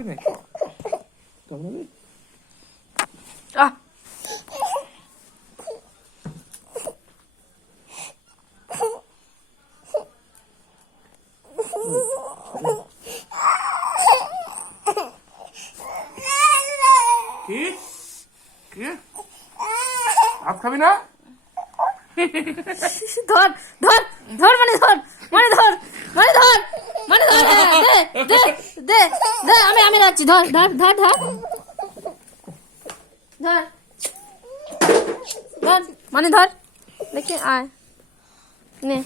Ah. ভাত খাবি না? ধর ধর ধর মানে ধর মানে ধর মানে ধর মানে ধর দে দে দে আমি আমি যাচ্ছি ধর ধর ধর ধর ধর ধর মানে ধর দেখি আয় নে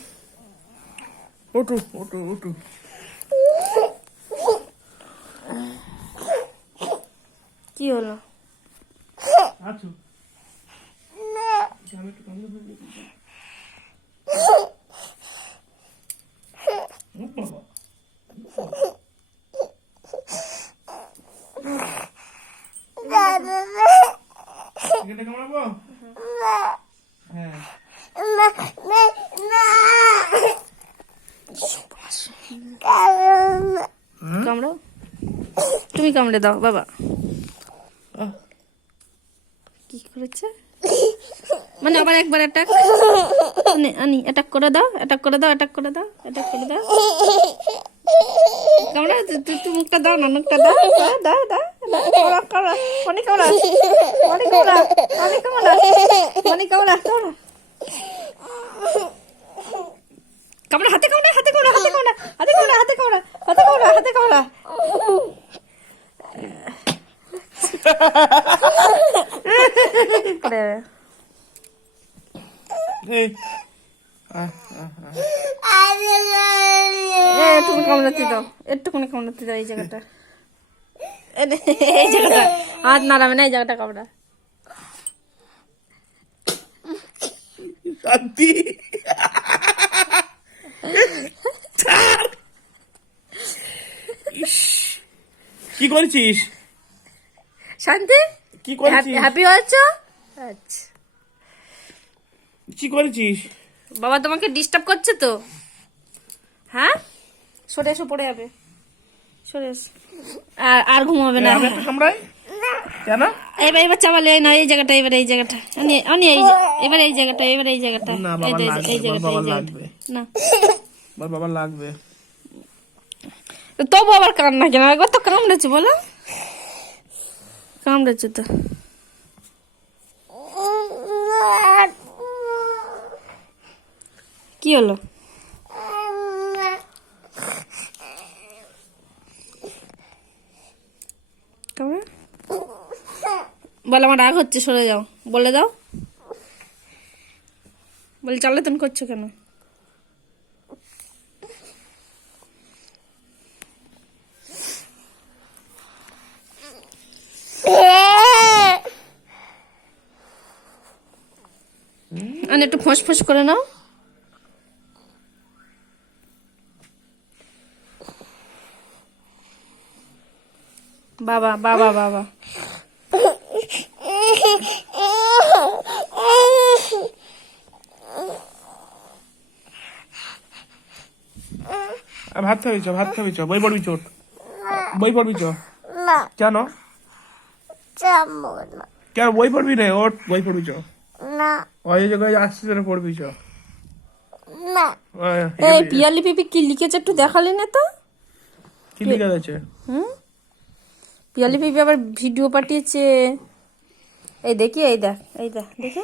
ওঠো ওঠো ওঠো। কি হলো আছো আমি একটু কামড়ে ফেলবো। কেটে কামড়াবো? হ্যাঁ কামড়াও তুমি কামড়ে দাও বাবা কি করেছে মানে আবার একবার অ্যাটাক আনি অ্যাটাক করে দাও অ্যাটাক করে দাও অ্যাটাক করে দাও অ্যাটাক করে দাও কামড়া তুই মুখটা দাও না মুখটা দাও দাও দাও কামড়া অনেক কামড়া অনেক কামড়া অনেক কামড়া অনেক কামড়া কামড়া কামড়া হাতে কামড়া হাতে কামড়া হাতে কামড়া হাতে কামড়া হাতে কামড়া হাতে কামড়া হাতে কামড়া একটুখানি কামড়াতে দাও একটুখানি কামড়াতে দাও এই জায়গাটা এই জায়গাটা হাত নাড়াবে না এই জায়গাটা কামড়া শান্তি কি করেছিস? শান্তি কি করেছিস? হ্যাপি হয়েছ? আচ্ছা কি করেছিস? বাবা তোমাকে ডিস্টার্ব করছে তো হ্যাঁ সরে এসো পড়ে যাবে সরে এসো আর ঘুমাবে না আমি একটু কামড়াই কেন? এবার এবার চাপালে না এই জায়গাটা এবার এই জায়গাটা আমি এবার এই জায়গাটা এবার এই জায়গাটা না বাবা এই লাগবে, জায়গাটা বাবা এই জায়গাটা লাগবে, না বাবা লাগবে। তবু আবার কান্না কেন একবার তো কামড়েছে বলো কামড়েছে তো কি হলো বলে আমার রাগ হচ্ছে সরে যাও বলে দাও বলে চালাতন করছো কেন একটু ফোঁস ফোঁস করে নাও বাবা বাবা বাবা ভাত খাবি চ ভাত খাবি চ বই পড়বি চোট বই পড়বি চ কেন কেন বই পড়বি রে ওঠ বই পড়বি চ ওই জায়গায় আসছিস পড়বি চ এই পিয়ালি পিপি কি লিখেছে একটু দেখালি না তো কি লিখে আছে পিয়ালি পিপি আবার ভিডিও পাঠিয়েছে এই দেখি এই দেখ দেখি